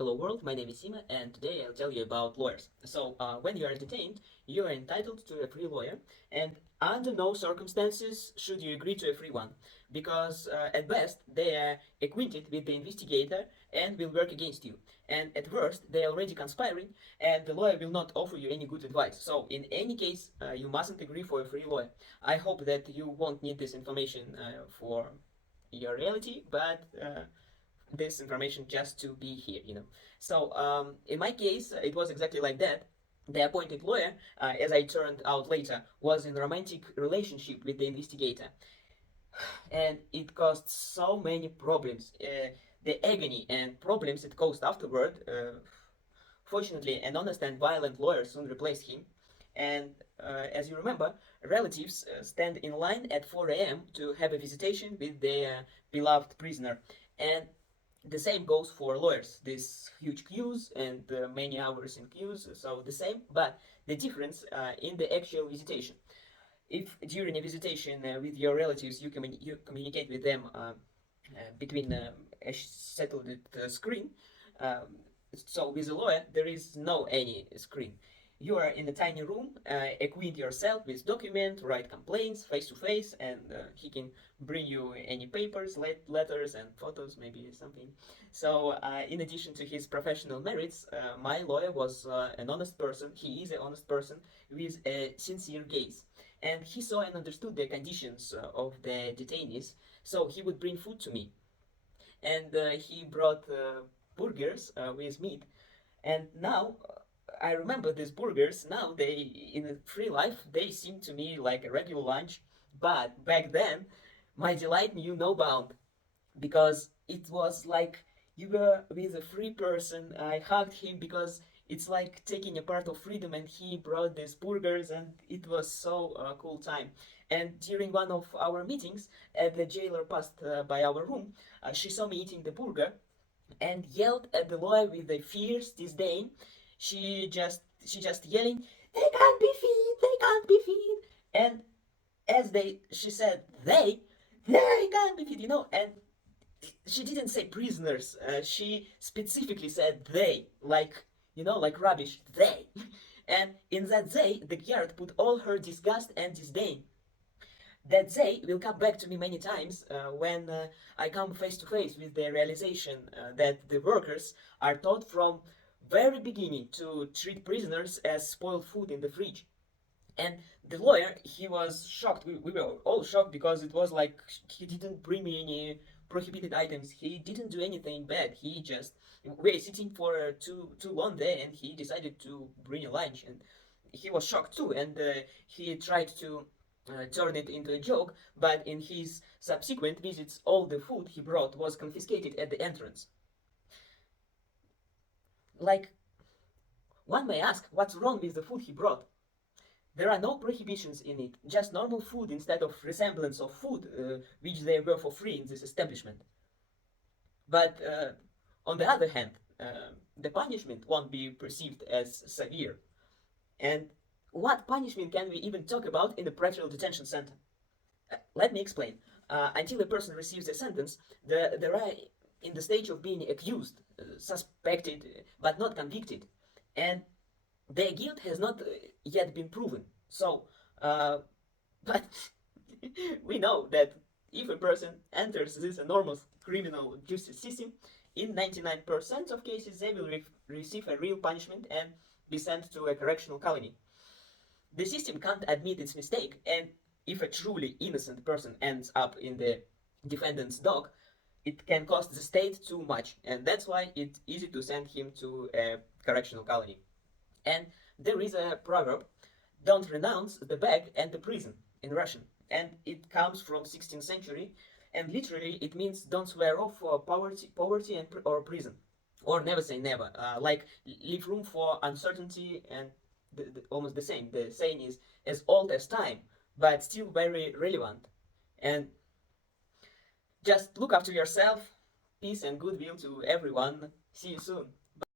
Hello world, my name is Sima and today I'll tell you about lawyers. When you are detained, you are entitled to a free lawyer and under no circumstances should you agree to a free one because at best they are acquainted with the investigator and will work against you, and at worst they are already conspiring and the lawyer will not offer you any good advice. So in any case you mustn't agree for a free lawyer. I hope that you won't need this information for your reality, but this information just to be here, in my case, it was exactly like that. The appointed lawyer, as I turned out later, was in a romantic relationship with the investigator, and it caused so many problems. The agony and problems it caused afterward. Fortunately, an honest and violent lawyer soon replaced him. And as you remember, relatives stand in line at 4 a.m. to have a visitation with their beloved prisoner. And the same goes for lawyers. These huge queues and many hours in queues, so the same, but the difference in the actual visitation. If during a visitation with your relatives you communicate with them between a settled screen, um, so with a lawyer there is no any screen. You are in a tiny room, acquaint yourself with document, write complaints face to face, and he can bring you any papers, letters, and photos, maybe something. So, in addition to his professional merits, my lawyer was an honest person. He is an honest person with a sincere gaze, and he saw and understood the conditions of the detainees. So he would bring food to me, and he brought burgers with meat. And now I remember these burgers. Now they, in a free life, they seem to me like a regular lunch. But back then, my delight knew no bound because it was like you were with a free person. I hugged him because it's like taking a part of freedom, and he brought these burgers, and it was so cool time. And during one of our meetings, the jailer passed by our room. She saw me eating the burger and yelled at the lawyer with a fierce disdain. She just yelling, "They can't be feed, they can't be feed." And as she said, they can't be feed, and she didn't say prisoners. She specifically said they, like rubbish, they. And in that they, the guard put all her disgust and disdain. That they will come back to me many times when I come face to face with the realization that the workers are taught from very beginning to treat prisoners as spoiled food in the fridge. And the lawyer, he was shocked. We were all shocked because it was like he didn't bring me any prohibited items. He didn't do anything bad. He just we were sitting for too long there, and he decided to bring a lunch, and he was shocked too. And he tried to turn it into a joke, but in his subsequent visits, all the food he brought was confiscated at the entrance. Like, one may ask, what's wrong with the food he brought? There are no prohibitions in it, just normal food instead of resemblance of food, which they were for free in this establishment. But on the other hand, the punishment won't be perceived as severe. And what punishment can we even talk about in a pretrial detention center? Let me explain. Until a person receives a sentence, there are in the stage of being accused, suspected, but not convicted. And their guilt has not yet been proven. So, but we know that if a person enters this enormous criminal justice system, in 99% of cases they will receive a real punishment and be sent to a correctional colony. The system can't admit its mistake, and if a truly innocent person ends up in the defendant's dock, it can cost the state too much, and that's why it's easy to send him to a correctional colony. And there is a proverb, "Don't renounce the bag and the prison" in Russian, and it comes from 16th century, and literally it means don't swear off for poverty or prison, or never say never. Like leave room for uncertainty, and almost the same. The saying is as old as time, but still very relevant. And just look after yourself. Peace and goodwill to everyone. See you soon.